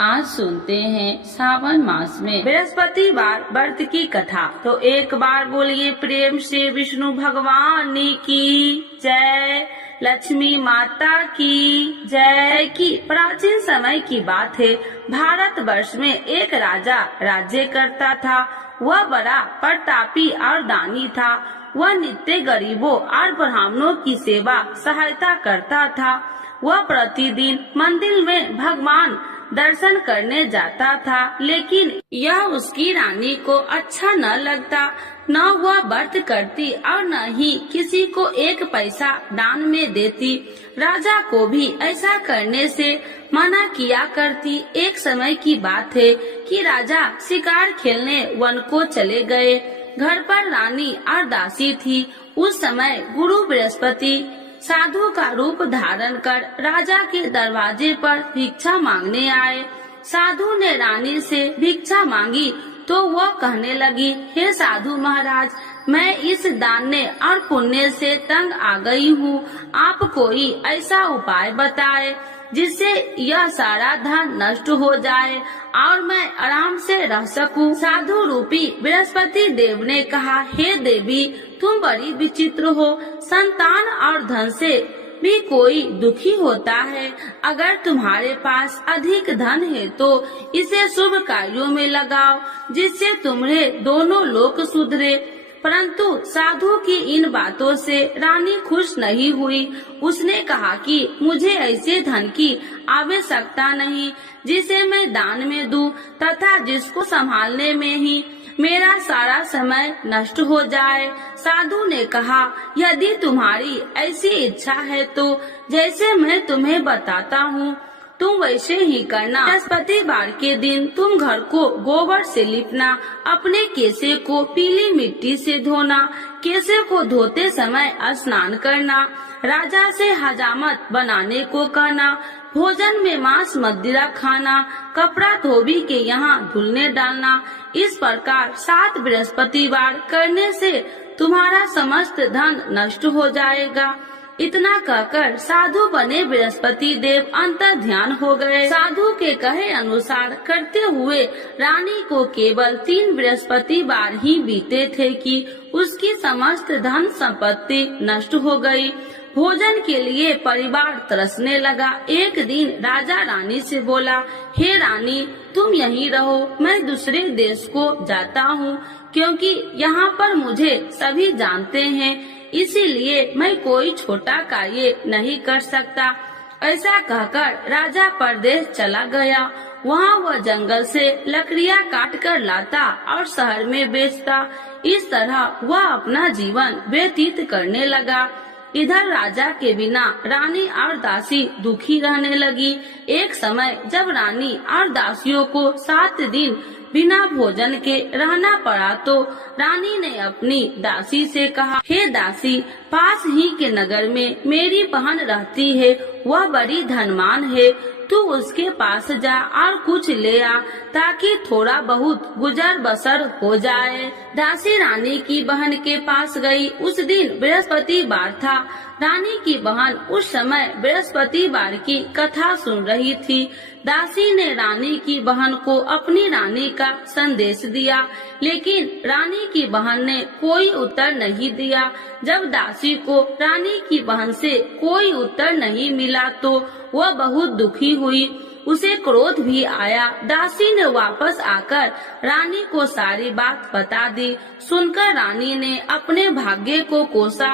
आज सुनते हैं सावन मास में बृहस्पतिवार व्रत की कथा। तो एक बार बोलिए प्रेम से विष्णु भगवान की जय, लक्ष्मी माता की जय। की प्राचीन समय की बात है। भारत वर्ष में एक राजा राज्य करता था। वह बड़ा प्रतापी और दानी था। वह नित्य गरीबों और ब्राह्मणों की सेवा सहायता करता था। वह प्रतिदिन मंदिर में भगवान दर्शन करने जाता था, लेकिन यह उसकी रानी को अच्छा न लगता। न वह व्रत करती और न ही किसी को एक पैसा दान में देती। राजा को भी ऐसा करने से मना किया करती। एक समय की बात है कि राजा शिकार खेलने वन को चले गए। घर पर रानी और दासी थी। उस समय गुरु बृहस्पति साधु का रूप धारण कर राजा के दरवाजे पर भिक्षा मांगने आए। साधु ने रानी से भिक्षा मांगी तो वह कहने लगी, हे साधु महाराज, मैं इस दान और पुण्य से तंग आ गई हूँ। आप कोई ऐसा उपाय बताए जिससे यह सारा धन नष्ट हो जाए और मैं आराम से रह सकूं। साधु रूपी बृहस्पति देव ने कहा, हे देवी, तुम बड़ी विचित्र हो। संतान और धन से भी कोई दुखी होता है। अगर तुम्हारे पास अधिक धन है तो इसे शुभ कार्यों में लगाओ, जिससे तुम्हारे दोनों लोक सुधरे। परंतु साधु की इन बातों से रानी खुश नहीं हुई। उसने कहा कि मुझे ऐसे धन की आवश्यकता नहीं जिसे मैं दान में दूं तथा जिसको संभालने में ही मेरा सारा समय नष्ट हो जाए। साधु ने कहा, यदि तुम्हारी ऐसी इच्छा है तो जैसे मैं तुम्हें बताता हूँ तुम वैसे ही करना। बृहस्पतिवार के दिन तुम घर को गोबर से लिपना, अपने केसे को पीली मिट्टी से धोना, केसे को धोते समय स्नान करना, राजा से हजामत बनाने को कहना, भोजन में मांस मदिरा खाना, कपड़ा धोबी के यहाँ धुलने डालना। इस प्रकार 7 बृहस्पतिवार करने से तुम्हारा समस्त धन नष्ट हो जाएगा। इतना कहकर साधु बने बृहस्पति देव अंतर ध्यान हो गए। साधु के कहे अनुसार करते हुए रानी को केवल 3 बृहस्पतिवार ही बीते थे कि उसकी समस्त धन संपत्ति नष्ट हो गई। भोजन के लिए परिवार तरसने लगा। एक दिन राजा रानी से बोला, हे रानी, तुम यहीं रहो, मैं दूसरे देश को जाता हूँ, क्योंकि यहाँ पर मुझे सभी जानते हैं, इसीलिए मैं कोई छोटा कार्य नहीं कर सकता। ऐसा कहकर राजा परदेश चला गया। वहाँ वह जंगल से लकड़ियाँ काट कर लाता और शहर में बेचता। इस तरह वह अपना जीवन व्यतीत करने लगा। इधर राजा के बिना रानी और दासी दुखी रहने लगी। एक समय जब रानी और दासियों को 7 दिन बिना भोजन के रहना पड़ा तो रानी ने अपनी दासी से कहा, हे दासी, पास ही के नगर में मेरी बहन रहती है, वह बड़ी धनवान है, तू उसके पास जा और कुछ ले आ ताकि थोड़ा बहुत गुजर बसर हो जाए। दासी रानी की बहन के पास गई। उस दिन बृहस्पतिवार था। रानी की बहन उस समय बृहस्पतिवार की कथा सुन रही थी। दासी ने रानी की बहन को अपनी रानी का संदेश दिया, लेकिन रानी की बहन ने कोई उत्तर नहीं दिया। जब दासी को रानी की बहन से कोई उत्तर नहीं मिला तो वह बहुत दुखी हुई। उसे क्रोध भी आया। दासी ने वापस आकर रानी को सारी बात बता दी। सुनकर रानी ने अपने भाग्य को कोसा।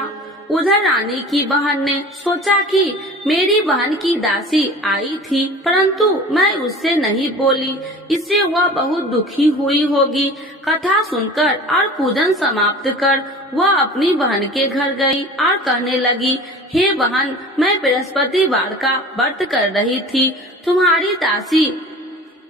उधर रानी की बहन ने सोचा कि मेरी बहन की दासी आई थी, परंतु मैं उससे नहीं बोली, इससे वह बहुत दुखी हुई होगी। कथा सुनकर और पूजन समाप्त कर वह अपनी बहन के घर गई और कहने लगी, हे बहन, मैं बृहस्पतिवार का व्रत कर रही थी, तुम्हारी दासी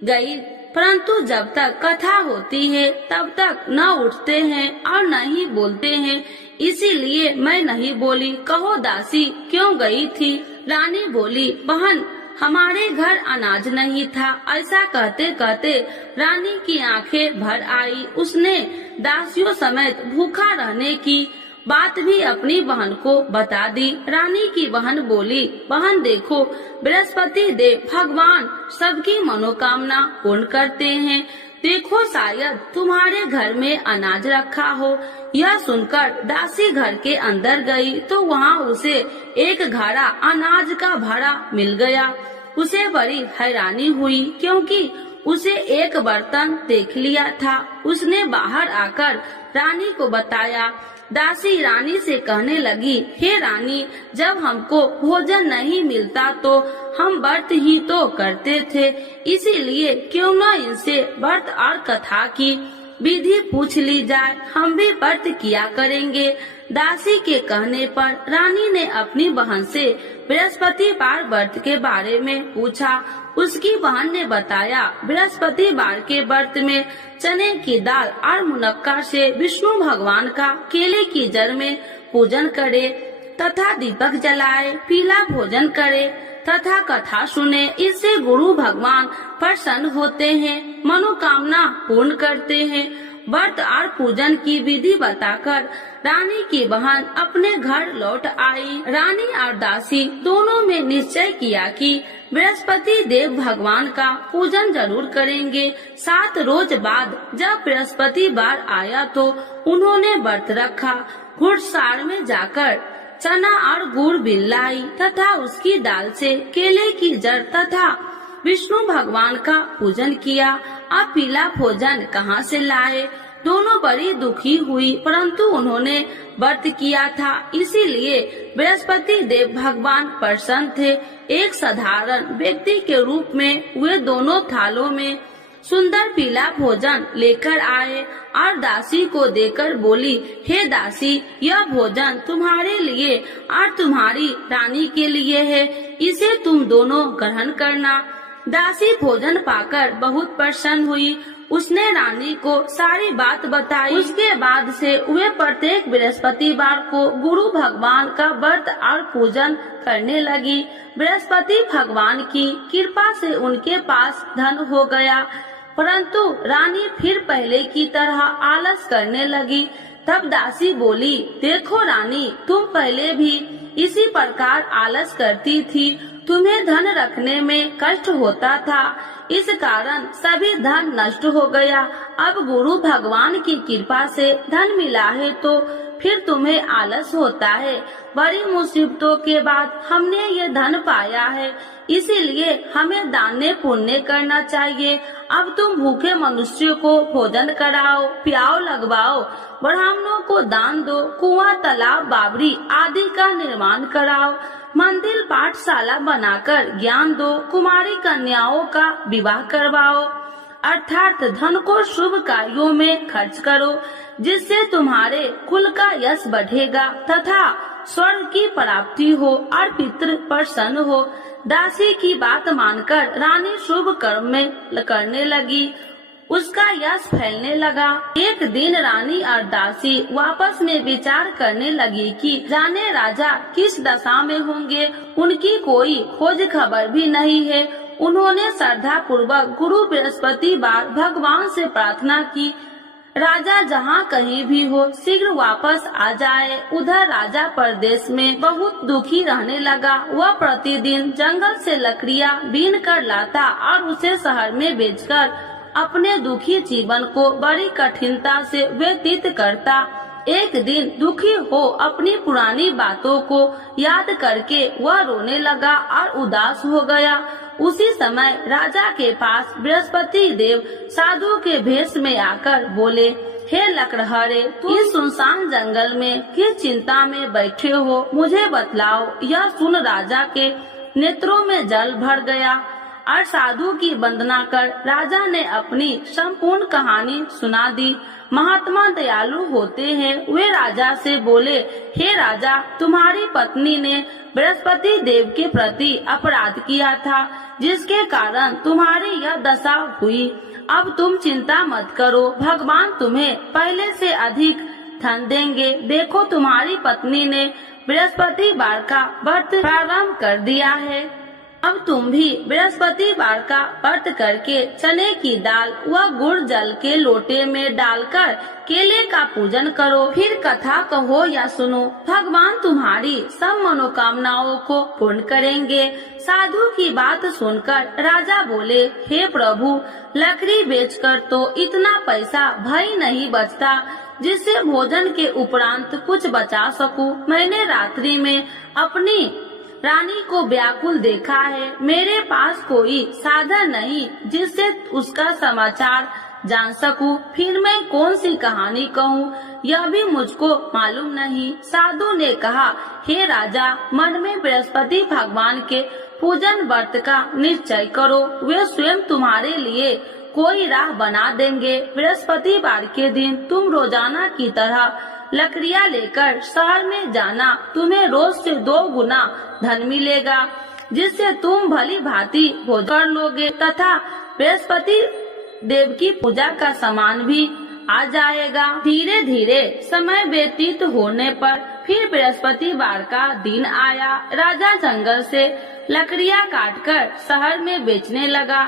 गई, परंतु जब तक कथा होती है तब तक न उठते हैं और न ही बोलते हैं, इसीलिए मैं नहीं बोली। कहो दासी क्यों गई थी? रानी बोली, बहन, हमारे घर अनाज नहीं था। ऐसा कहते कहते रानी की आंखें भर आई। उसने दासियों समेत भूखा रहने की बात भी अपनी बहन को बता दी। रानी की बहन बोली, बहन देखो, बृहस्पति देव भगवान सबकी मनोकामना पूर्ण करते हैं। देखो शायद तुम्हारे घर में अनाज रखा हो। यह सुनकर दासी घर के अंदर गई तो वहाँ उसे एक घड़ा अनाज का भरा मिल गया। उसे बड़ी हैरानी हुई क्योंकि उसे एक बर्तन देख लिया था। उसने बाहर आकर रानी को बताया। दासी रानी से कहने लगी, हे रानी, जब हमको भोजन नहीं मिलता तो हम व्रत ही तो करते थे, इसीलिए क्यों न इनसे व्रत और कथा की विधि पूछ ली जाए, हम भी व्रत किया करेंगे। दासी के कहने पर रानी ने अपनी बहन से बृहस्पतिवार व्रत के बारे में पूछा। उसकी बहन ने बताया, बृहस्पतिवार के व्रत में चने की दाल और मुनक्का से विष्णु भगवान का केले की जड़ में पूजन करे तथा दीपक जलाए, पीला भोजन करे तथा कथा सुने। इससे गुरु भगवान प्रसन्न होते हैं, मनोकामना पूर्ण करते हैं। व्रत और पूजन की विधि बताकर रानी की बहन अपने घर लौट आई। रानी और दासी दोनों में निश्चय किया कि बृहस्पति देव भगवान का पूजन जरूर करेंगे। 7 रोज बाद जब बृहस्पतिवार आया तो उन्होंने व्रत रखा। घुड़सार में जाकर चना और गुड़ बिल लाई तथा उसकी दाल से केले की जड़ तथा विष्णु भगवान का पूजन किया। अब पीला भोजन कहाँ से लाए? दोनों बड़ी दुखी हुई, परंतु उन्होंने व्रत किया था, इसीलिए बृहस्पति देव भगवान प्रसन्न थे। एक साधारण व्यक्ति के रूप में वे दोनों थालों में सुंदर पीला भोजन लेकर आए और दासी को देकर बोली, हे दासी, यह भोजन तुम्हारे लिए और तुम्हारी रानी के लिए है, इसे तुम दोनों ग्रहण करना। दासी भोजन पाकर बहुत प्रसन्न हुई। उसने रानी को सारी बात बताई। उसके बाद से वे प्रत्येक बृहस्पतिवार को गुरु भगवान का व्रत और पूजन करने लगी। बृहस्पति भगवान की कृपा से उनके पास धन हो गया, परंतु रानी फिर पहले की तरह आलस करने लगी। तब दासी बोली, देखो रानी, तुम पहले भी इसी प्रकार आलस करती थी, तुम्हें धन रखने में कष्ट होता था, इस कारण सभी धन नष्ट हो गया। अब गुरु भगवान की कृपा से धन मिला है तो फिर तुम्हें आलस होता है। बड़ी मुसीबतों के बाद हमने ये धन पाया है, इसीलिए हमें दान पुण्य करना चाहिए। अब तुम भूखे मनुष्य को भोजन कराओ, प्याव लगवाओ, ब्राह्मणों को दान दो, कुआं, तालाब, बावड़ी आदि का निर्माण कराओ, मंदिर, पाठशाला बनाकर ज्ञान दो, कुमारी कन्याओं का विवाह करवाओ, अर्थात धन को शुभ कार्यों में खर्च करो, जिससे तुम्हारे कुल का यश बढ़ेगा तथा स्वर्ग की प्राप्ति हो और पितृ प्रसन्न हो। दासी की बात मानकर रानी शुभ कर्म में करने लगी, उसका यश फैलने लगा। एक दिन रानी और दासी आपस में विचार करने लगी कि जाने राजा किस दशा में होंगे, उनकी कोई खोज खबर भी नहीं है। उन्होंने श्रद्धा पूर्वक गुरु बृहस्पतिवार भगवान से प्रार्थना की, राजा जहाँ कहीं भी हो शीघ्र वापस आ जाए। उधर राजा परदेश में बहुत दुखी रहने लगा। वह प्रतिदिन जंगल से लकड़ियाँ बीन कर लाता और उसे शहर में बेचकर अपने दुखी जीवन को बड़ी कठिनता से व्यतीत करता। एक दिन दुखी हो अपनी पुरानी बातों को याद करके वह रोने लगा और उदास हो गया। उसी समय राजा के पास बृहस्पति देव साधु के भेष में आकर बोले, हे लकड़हारे, तुम इस सुनसान जंगल में किस चिंता में बैठे हो, मुझे बतलाओ। यह सुन राजा के नेत्रों में जल भर गया और साधु की वंदना कर राजा ने अपनी संपूर्ण कहानी सुना दी। महात्मा दयालु होते हैं। वे राजा से बोले, हे राजा, तुम्हारी पत्नी ने बृहस्पति देव के प्रति अपराध किया था, जिसके कारण तुम्हारी यह दशा हुई। अब तुम चिंता मत करो, भगवान तुम्हें पहले से अधिक धन देंगे। देखो, तुम्हारी पत्नी ने बृहस्पतिवार का व्रत प्रारंभ कर दिया है। अब तुम भी बृहस्पतिवार का व्रत करके चने की दाल व गुड़ जल के लोटे में डालकर केले का पूजन करो। फिर कथा कहो या सुनो, भगवान तुम्हारी सब मनोकामनाओं को पूर्ण करेंगे। साधु की बात सुनकर राजा बोले, हे प्रभु, लकड़ी बेचकर तो इतना पैसा भई नहीं बचता जिससे भोजन के उपरांत कुछ बचा सकूं। मैंने रात्रि में अपनी रानी को व्याकुल देखा है। मेरे पास कोई साधन नहीं जिससे उसका समाचार जान सकूं। फिर मैं कौन सी कहानी कहूँ, यह भी मुझको मालूम नहीं। साधु ने कहा, हे राजा, मन में बृहस्पति भगवान के पूजन व्रत का निश्चय करो। वे स्वयं तुम्हारे लिए कोई राह बना देंगे। बृहस्पतिवार के दिन तुम रोजाना की तरह लकड़ियाँ लेकर शहर में जाना। तुम्हें रोज से 2 गुना धन मिलेगा, जिससे तुम भली भांति भोजन कर लोगे तथा बृहस्पति देव की पूजा का सामान भी आ जाएगा। धीरे धीरे समय व्यतीत होने पर फिर बृहस्पतिवार का दिन आया। राजा जंगल से लकड़ियाँ काटकर शहर में बेचने लगा।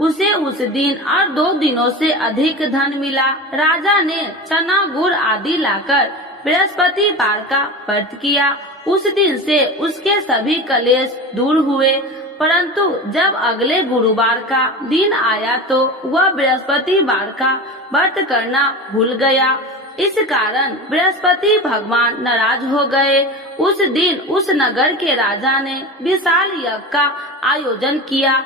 उसे उस दिन और 2 दिनों से अधिक धन मिला। राजा ने चना गुड़ आदि लाकर बृहस्पतिवार का व्रत किया। उस दिन से उसके सभी कलेश दूर हुए। परंतु जब अगले गुरुवार का दिन आया तो वह बृहस्पतिवार का व्रत करना भूल गया। इस कारण बृहस्पति भगवान नाराज हो गए। उस दिन उस नगर के राजा ने विशाल यज्ञ का आयोजन किया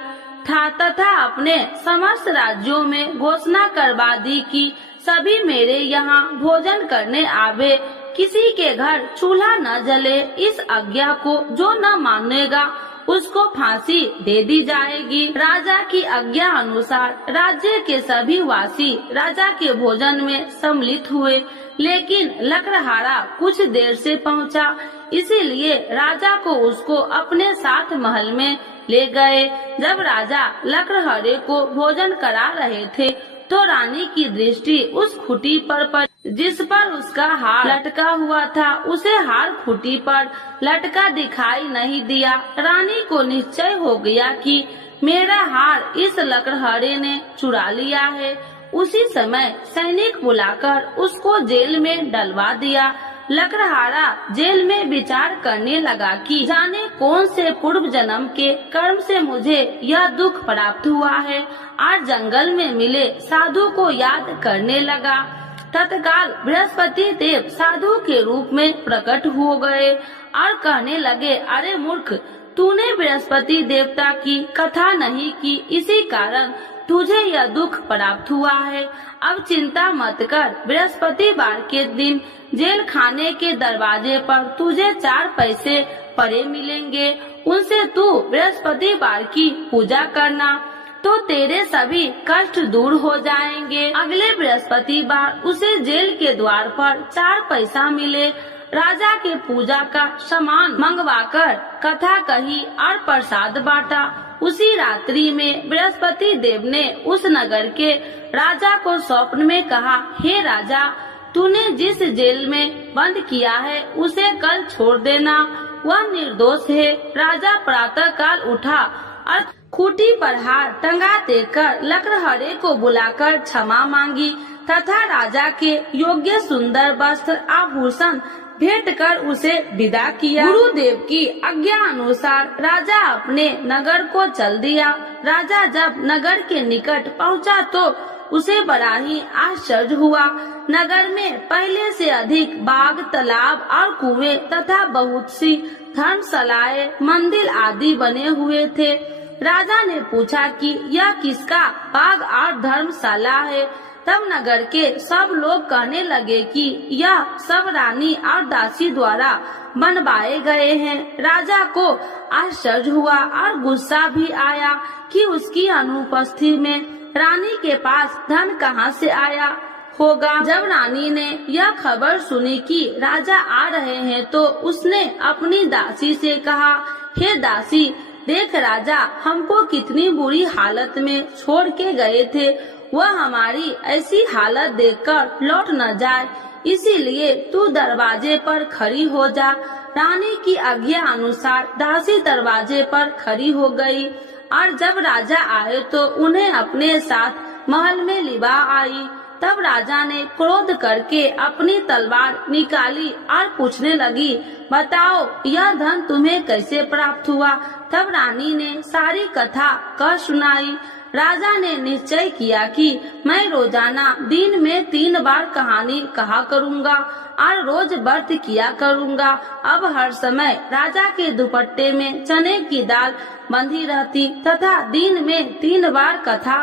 था तथा अपने समस्त राज्यों में घोषणा करवा दी कि सभी मेरे यहाँ भोजन करने आवे, किसी के घर चूल्हा न जले। इस आज्ञा को जो न मानेगा उसको फांसी दे दी जाएगी। राजा की आज्ञा अनुसार राज्य के सभी वासी राजा के भोजन में सम्मिलित हुए, लेकिन लकड़हारा कुछ देर से पहुंचा, इसीलिए राजा को उसको अपने साथ महल में ले गए। जब राजा लकड़हारे को भोजन करा रहे थे तो रानी की दृष्टि उस खूंटी पर पड़ी जिस पर उसका हार लटका हुआ था। उसे हार खूंटी पर लटका दिखाई नहीं दिया। रानी को निश्चय हो गया कि मेरा हार इस लकड़हारे ने चुरा लिया है। उसी समय सैनिक बुलाकर उसको जेल में डलवा दिया। लकड़हारा जेल में विचार करने लगा कि जाने कौन से पूर्व जन्म के कर्म से मुझे यह दुख प्राप्त हुआ है, और जंगल में मिले साधु को याद करने लगा। तत्काल बृहस्पति देव साधु के रूप में प्रकट हो गए और कहने लगे, अरे मूर्ख, तूने बृहस्पति देवता की कथा नहीं की, इसी कारण तुझे यह दुख प्राप्त हुआ है। अब चिंता मत कर, बृहस्पतिवार के दिन जेल खाने के दरवाजे पर तुझे 4 पैसे पड़े मिलेंगे। उनसे तू बृहस्पतिवार की पूजा करना तो तेरे सभी कष्ट दूर हो जाएंगे। अगले बृहस्पतिवार उसे जेल के द्वार पर 4 पैसा मिले। राजा के पूजा का सामान मंगवाकर कथा कही और प्रसाद बांटा। उसी रात्रि में बृहस्पति देव ने उस नगर के राजा को स्वप्न में कहा, हे राजा, तूने जिस जेल में बंद किया है उसे कल छोड़ देना, वह निर्दोष है। राजा प्रातः काल उठा और खूंटी पर हार टंगा देकर लकड़हारे को बुलाकर क्षमा मांगी तथा राजा के योग्य सुंदर वस्त्र आभूषण भेंट कर उसे विदा किया। गुरुदेव की आज्ञा अनुसार राजा अपने नगर को चल दिया। राजा जब नगर के निकट पहुंचा तो उसे बड़ा ही आश्चर्य हुआ। नगर में पहले से अधिक बाग, तालाब और कुएं तथा बहुत सी धर्मशालाएं, मंदिर आदि बने हुए थे। राजा ने पूछा कि यह किसका बाग और धर्मशाला है। तब नगर के सब लोग कहने लगे कि यह सब रानी और दासी द्वारा बनवाए गए हैं। राजा को आश्चर्य हुआ और गुस्सा भी आया कि उसकी अनुपस्थिति में रानी के पास धन कहां से आया होगा। जब रानी ने यह खबर सुनी कि राजा आ रहे हैं तो उसने अपनी दासी से कहा, हे दासी, देख राजा हमको कितनी बुरी हालत में छोड़ के गए थे, वह हमारी ऐसी हालत देखकर लौट न जाए, इसीलिए तू दरवाजे पर खड़ी हो जा। रानी की आज्ञा अनुसार दासी दरवाजे पर खड़ी हो गई और जब राजा आए तो उन्हें अपने साथ महल में लिवा आई। तब राजा ने क्रोध करके अपनी तलवार निकाली और पूछने लगी, बताओ यह धन तुम्हें कैसे प्राप्त हुआ। तब रानी ने सारी कथा कह सुनाई। राजा ने निश्चय किया कि मैं रोजाना दिन में 3 बार कहानी कहा करूँगा और रोज व्रत किया करूँगा। अब हर समय राजा के दुपट्टे में चने की दाल बंधी रहती तथा दिन में 3 बार कथा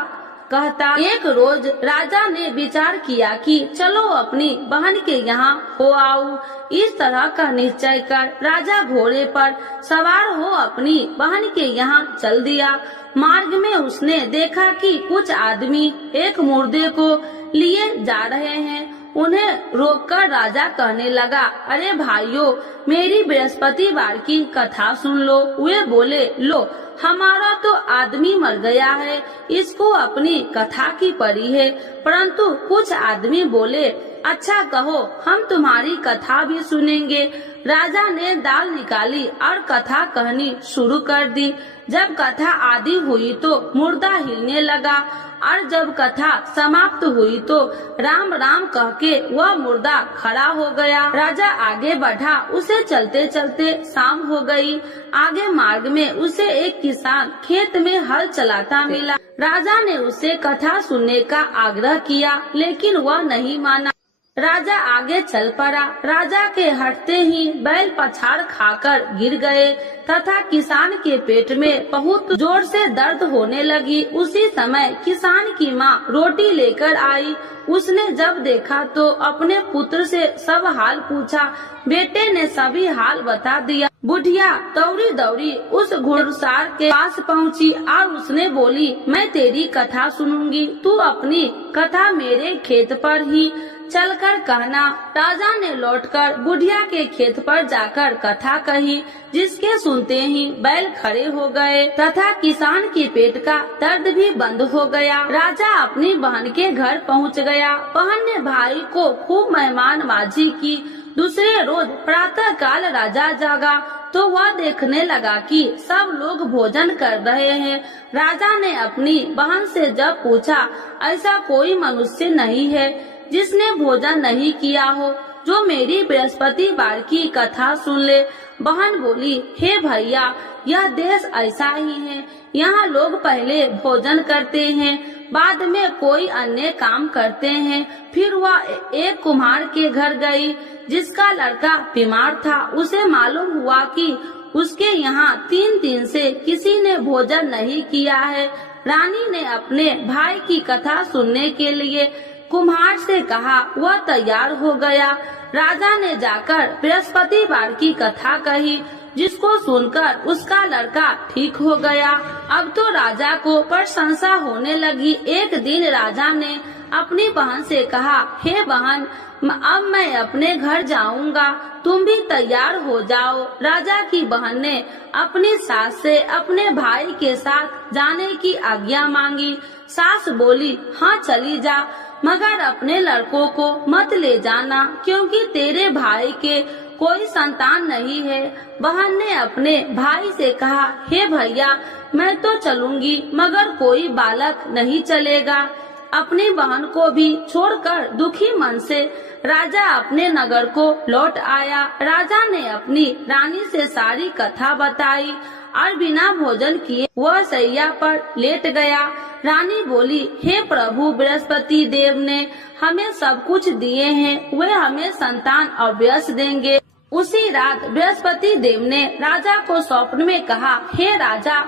कहता। एक रोज राजा ने विचार किया कि चलो अपनी बहन के यहाँ हो आऊं। इस तरह का निश्चय कर राजा घोड़े पर सवार हो अपनी बहन के यहाँ चल दिया। मार्ग में उसने देखा कि कुछ आदमी एक मुर्दे को लिए जा रहे हैं। उन्हें रोककर राजा कहने लगा, अरे भाइयों, मेरी बृहस्पतिवार की कथा सुन लो। वे बोले, लो हमारा तो आदमी मर गया है, इसको अपनी कथा की पड़ी है। परंतु कुछ आदमी बोले, अच्छा कहो, हम तुम्हारी कथा भी सुनेंगे। राजा ने दाल निकाली और कथा कहनी शुरू कर दी। जब कथा आदि हुई तो मुर्दा हिलने लगा और जब कथा समाप्त हुई तो राम राम कह के वह मुर्दा खड़ा हो गया। राजा आगे बढ़ा, उसे चलते चलते शाम हो गई। आगे मार्ग में उसे एक किसान खेत में हल चलाता मिला। राजा ने उसे कथा सुनने का आग्रह किया, लेकिन वह नहीं माना। राजा आगे चल पड़ा। राजा के हटते ही बैल पछाड़ खाकर गिर गए तथा किसान के पेट में बहुत जोर से दर्द होने लगी। उसी समय किसान की माँ रोटी लेकर आई। उसने जब देखा तो अपने पुत्र से सब हाल पूछा। बेटे ने सभी हाल बता दिया। बुढ़िया दौड़ी दौड़ी उस घुड़सार के पास पहुँची और उसने बोली, मैं तेरी कथा सुनूंगी, तू अपनी कथा मेरे खेत पर ही चलकर कहना। राजा ने लौटकर बुढ़िया के खेत पर जाकर कथा कही, जिसके सुनते ही बैल खड़े हो गए तथा किसान के पेट का दर्द भी बंद हो गया। राजा अपनी बहन के घर पहुंच गया। बहन ने भाई को खूब मेहमानबाजी की। दूसरे रोज प्रातः काल राजा जागा तो वह देखने लगा कि सब लोग भोजन कर रहे हैं। राजा ने अपनी बहन से जब पूछा, ऐसा कोई मनुष्य नहीं है जिसने भोजन नहीं किया हो, जो मेरी बृहस्पतिवार की कथा सुन ले। बहन बोली, हे भैया, यह देश ऐसा ही है। यहाँ लोग पहले भोजन करते हैं, बाद में कोई अन्य काम करते हैं। फिर वह एक कुम्हार के घर गई, जिसका लड़का बीमार था। उसे मालूम हुआ कि उसके यहाँ 3 दिन से किसी ने भोजन नहीं किया है। रानी ने अपने भाई की कथा सुनने के लिए कुम्हार से कहा। वह तैयार हो गया। राजा ने जाकर बृहस्पतिवार की कथा कही, जिसको सुनकर उसका लड़का ठीक हो गया। अब तो राजा को प्रशंसा होने लगी। एक दिन राजा ने अपनी बहन से कहा, हे बहन, अब मैं अपने घर जाऊंगा, तुम भी तैयार हो जाओ। राजा की बहन ने अपनी सास से अपने भाई के साथ जाने की आज्ञा मांगी। सास बोली, हाँ चली जा, मगर अपने लड़कों को मत ले जाना, क्योंकि तेरे भाई के कोई संतान नहीं है। बहन ने अपने भाई से कहा, हे भैया, मैं तो चलूंगी, मगर कोई बालक नहीं चलेगा। अपनी बहन को भी छोड़कर दुखी मन से राजा अपने नगर को लौट आया। राजा ने अपनी रानी से सारी कथा बताई और बिना भोजन किए वह सैया पर लेट गया। रानी बोली, हे प्रभु, बृहस्पति देव ने हमें सब कुछ दिए हैं, वे हमें संतान अवश्य देंगे। उसी रात बृहस्पति देव ने राजा को स्वप्न में कहा, हे राजा,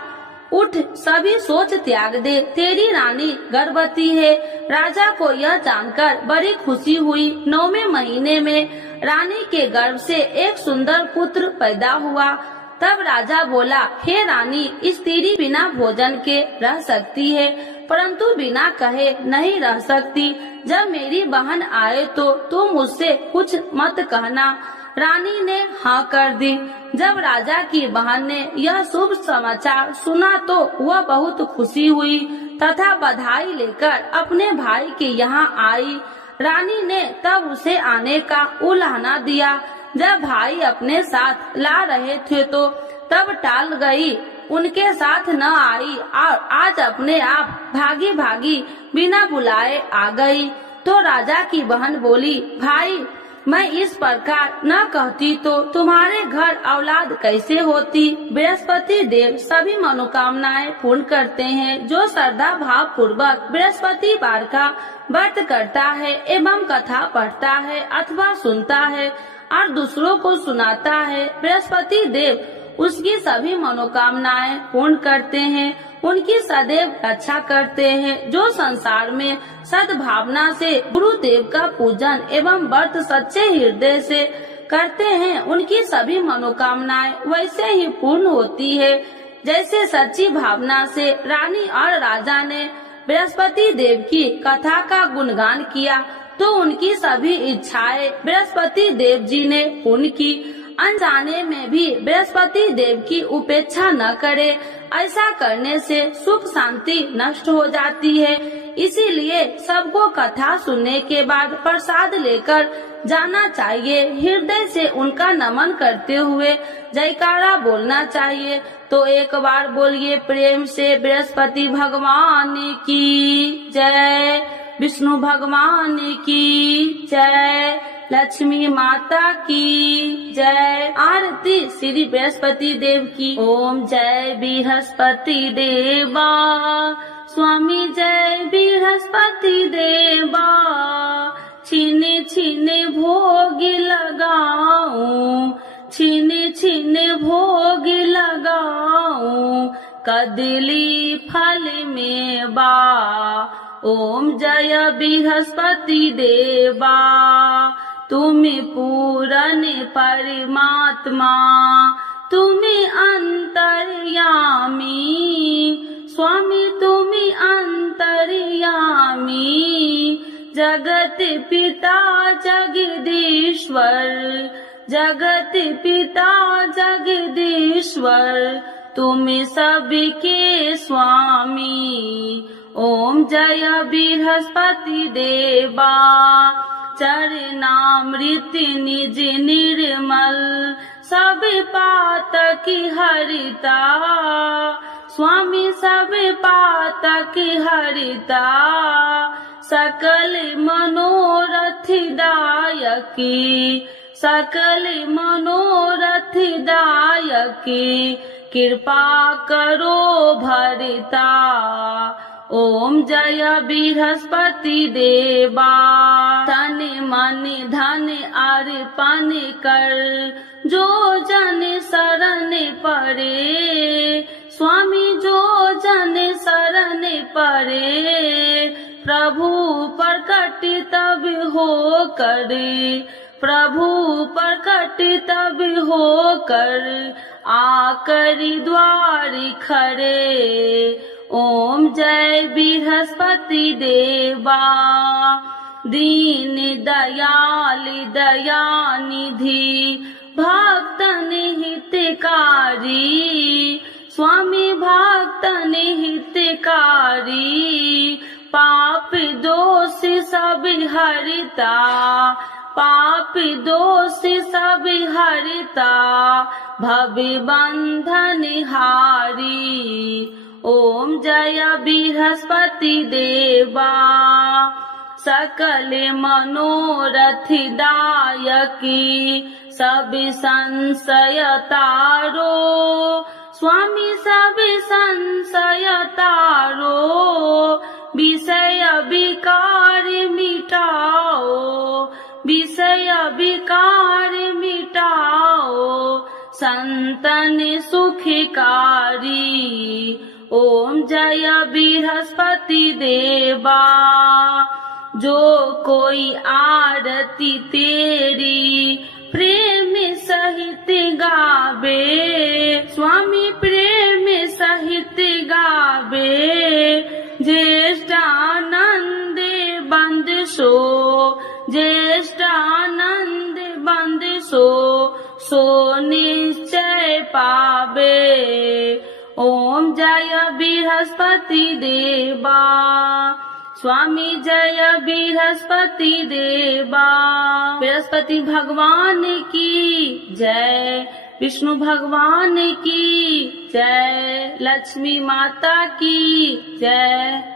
उठ, सभी सोच त्याग दे, तेरी रानी गर्भवती है। राजा को यह जानकर बड़ी खुशी हुई। 9वें महीने में रानी के गर्भ से एक सुंदर पुत्र पैदा हुआ। तब राजा बोला, हे रानी, स्त्री बिना भोजन के रह सकती है, परंतु बिना कहे नहीं रह सकती। जब मेरी बहन आए तो तुम मुझसे कुछ मत कहना। रानी ने हाँ कर दी। जब राजा की बहन ने यह शुभ समाचार सुना तो वह बहुत खुशी हुई तथा बधाई लेकर अपने भाई के यहाँ आई। रानी ने तब उसे आने का उलाहना दिया। जब भाई अपने साथ ला रहे थे तो तब टाल गई, उनके साथ न आई और आज अपने आप भागी भागी बिना बुलाए आ गई। तो राजा की बहन बोली, भाई मैं इस प्रकार न कहती तो तुम्हारे घर औलाद कैसे होती। बृहस्पति देव सभी मनोकामनाएं पूर्ण करते हैं। जो श्रद्धा भाव पूर्वक बृहस्पतिवार का व्रत करता है एवं कथा पढ़ता है अथवा सुनता है और दूसरों को सुनाता है, बृहस्पति देव उसकी सभी मनोकामनाएं पूर्ण करते हैं, उनकी सदैव रक्षा करते हैं। जो संसार में सद्भावना से गुरुदेव का पूजन एवं व्रत सच्चे हृदय से करते हैं, उनकी सभी मनोकामनाएं वैसे ही पूर्ण होती है जैसे सच्ची भावना से रानी और राजा ने बृहस्पति देव की कथा का गुणगान किया तो उनकी सभी इच्छाएं बृहस्पति देव जी ने पूर्ण की। अनजाने में भी बृहस्पति देव की उपेक्षा न करे, ऐसा करने से सुख शांति नष्ट हो जाती है। इसीलिए सबको कथा सुनने के बाद प्रसाद लेकर जाना चाहिए। हृदय से उनका नमन करते हुए जयकारा बोलना चाहिए। तो एक बार बोलिए प्रेम से, बृहस्पति भगवान की जय, विष्णु भगवान की जय, लक्ष्मी माता की जय। आरती श्री बृहस्पति देव की। ओम जय बृहस्पति देवा, स्वामी जय बृहस्पति देवा, छीने छीने भोग लगाऊं, छीने छीने भोग लगाऊं, कदली फल में बा। ओम जय बृहस्पति देवा, तुम्हें पूरन परमात्मा, तुम्हें अंतर्यामी, स्वामी तुम्हें अंतर्यामी, जगत पिता जगदीश्वर, जगत पिता जगदीश्वर, तुम्हें सबके स्वामी। ओम जय बृहस्पति देवा, चरणामृत निज निर्मल, सब पातक हरिता, स्वामी सब पातक हरिता, सकल मनोरथ दायकी, सकल मनोरथ दायकी, कृपा करो भरता। ओम जय बृहस्पति देवा, तन मन धन अर्पण कर, जो जन शरण पड़े, स्वामी जो जन शरण पड़े, प्रभु प्रकट तब हो करे, प्रभु प्रकट तब हो कर, आकर द्वार खड़े। ओम जय बृहस्पति देवा, दीन दयाल दयानिधि, भक्तन हितकारी, स्वामी भक्तन हितकारी, पाप दोष सब हरिता, पाप दोष सब हरिता, भव बंधन हारी। ओम जय बृहस्पति देवा, सकल मनोरथ दायकी, सब संशय तारो, स्वामी सब संशय तारो, विषय विकार मिटाओ, विषय विकार मिटाओ, संतन सुखकारी। ओम जय बृहस्पति देवा, जो कोई आरती तेरी प्रेम सहित गावे, स्वामी प्रेम सहित गावे, ज्येष्ठानंद बंद सो, ज्येष्ठानंद बंद सो, सो निश्चय पावे। ओम जय बृहस्पति देवा, स्वामी जय बृहस्पति देवा। बृहस्पति भगवान की जय, विष्णु भगवान की जय, लक्ष्मी माता की जय।